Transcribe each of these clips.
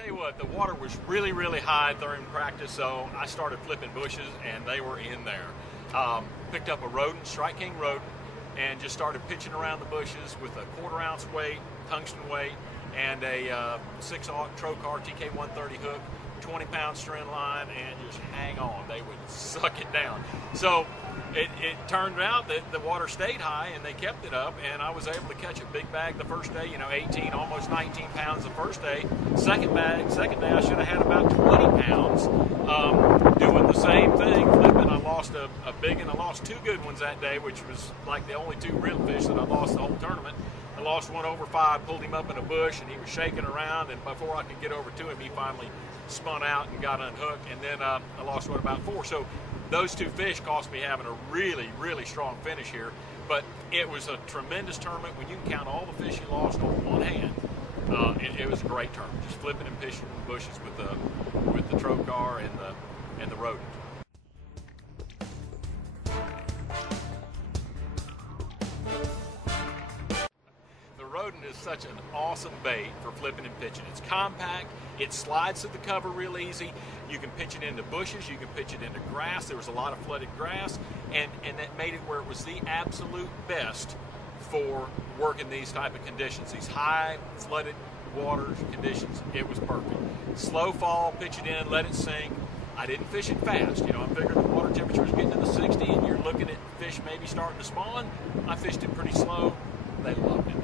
tell you what, the water was really, really high during practice, so I started flipping bushes, and they were in there. Picked up a rodent, Strike King Rodent, and just started pitching around the bushes with a 1/4 ounce weight, tungsten weight, and a 6/0 Trocar TK130 hook, 20-pound string line, and just hang on. They would suck it down. So it turned out that the water stayed high, and they kept it up, and I was able to catch a big bag the first day, 18, almost 19 pounds the first day. Second day, I should have had about 20 pounds. Doing the same thing, flipping. I lost a big one. I lost 2 good ones that day, which was like the only 2 real fish that I lost the whole tournament. I lost one over 5, pulled him up in a bush, and he was shaking around, and before I could get over to him, he finally spun out and got unhooked, and then I lost one about 4. So those 2 fish cost me having a really, really strong finish here, but it was a tremendous tournament. When you can count all the fish you lost on one hand, it was a great tournament, just flipping and fishing in the bushes with the Trocar and the rodent. Rodent is such an awesome bait for flipping and pitching. It's compact, it slides through the cover real easy. You can pitch it into bushes, you can pitch it into grass. There was a lot of flooded grass, and that made it where it was the absolute best for working these type of conditions. These high flooded water conditions, it was perfect. Slow fall, pitch it in, let it sink. I didn't fish it fast. I figured the water temperature was getting to the 60 and you're looking at fish maybe starting to spawn. I fished it pretty slow. They loved it.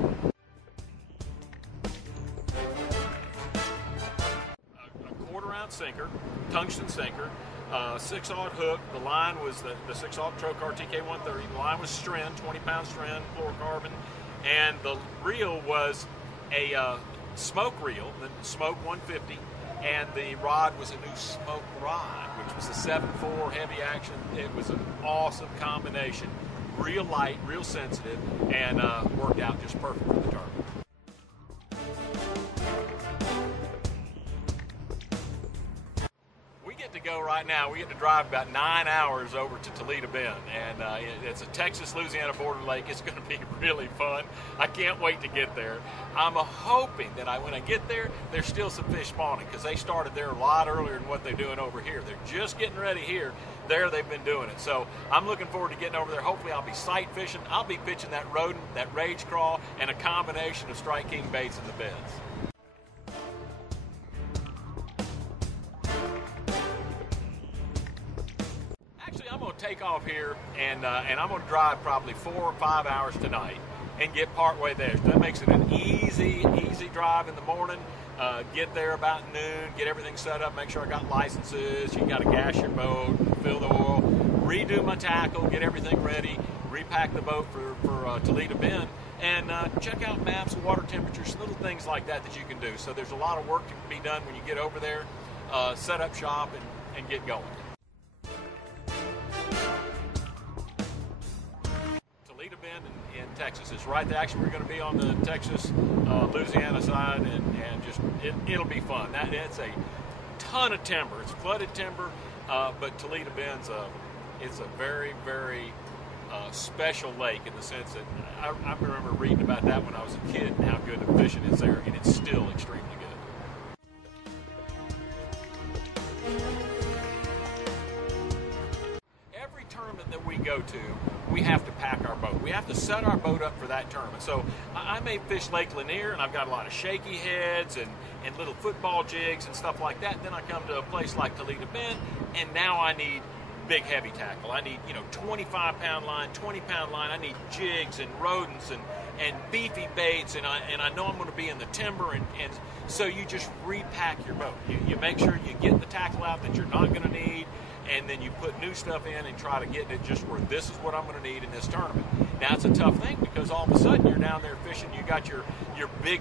Sinker, tungsten sinker, 6/0 hook. The line was the 6/0 Trocar TK130. The line was string, 20-pound string, fluorocarbon, and the reel was a smoke reel, the Smoke 150, and the rod was a new Smoke rod, which was a 7.4 heavy action. It was an awesome combination, real light, real sensitive, and worked out just perfect for the tournament. To go right now. We get to drive about 9 hours over to Goledo Bend, and it's a Texas-Louisiana border lake. It's going to be really fun. I can't wait to get there. I'm hoping that when I get there, there's still some fish spawning, because they started there a lot earlier than what they're doing over here. They're just getting ready here. There they've been doing it. So I'm looking forward to getting over there. Hopefully I'll be sight fishing. I'll be pitching that rodent, that rage crawl, and a combination of Strike King baits in the beds. I'm going to take off here, and I'm going to drive probably 4 or 5 hours tonight and get partway there. So that makes it an easy drive in the morning. Get there about noon, get everything set up, make sure I got licenses. You got to gas your boat, fill the oil, redo my tackle, get everything ready, repack the boat for Goledo Bend, and check out maps, water temperatures, little things like that you can do. So there's a lot of work to be done when you get over there. Set up shop and get going. Goledo Bend in Texas is right there. Actually, we're going to be on the Texas, Louisiana side, and just it'll be fun. It's a ton of timber. It's flooded timber, but Goledo Bend's it's a very, very special lake in the sense that I remember reading about that when I was a kid and how good the fishing is there, and it's still extremely good. Tournament that we go to, we have to pack our boat. We have to set our boat up for that tournament. So I may fish Lake Lanier, and I've got a lot of shaky heads and little football jigs and stuff like that. Then I come to a place like Goledo Bend, and now I need big heavy tackle. I need 25-pound line, 20-pound line. I need jigs and rodents and beefy baits, and I know I'm going to be in the timber, and so you just repack your boat. You make sure you get the tackle out that you're not going to need, and then you put new stuff in and try to get it just where this is what I'm going to need in this tournament. Now, it's a tough thing because all of a sudden you're down there fishing, you got your big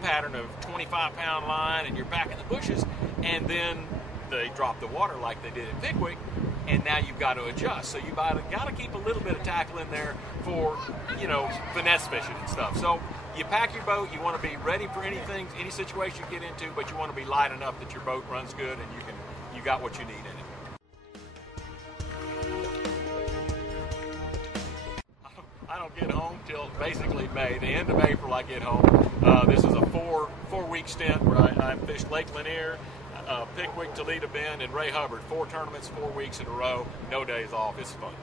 pattern of 25-pound line, and you're back in the bushes, and then they drop the water like they did at Pickwick, and now you've got to adjust. So you got to keep a little bit of tackle in there for, finesse fishing and stuff. So you pack your boat, you want to be ready for any situation you get into, but you want to be light enough that your boat runs good and you got what you need in it. I don't don't get home till basically May. The end of April I get home. This is a four-week stint where I fished Lake Lanier, Pickwick, Goledo Bend, and Ray Hubbard. 4 tournaments, 4 weeks in a row, no days off. It's fun.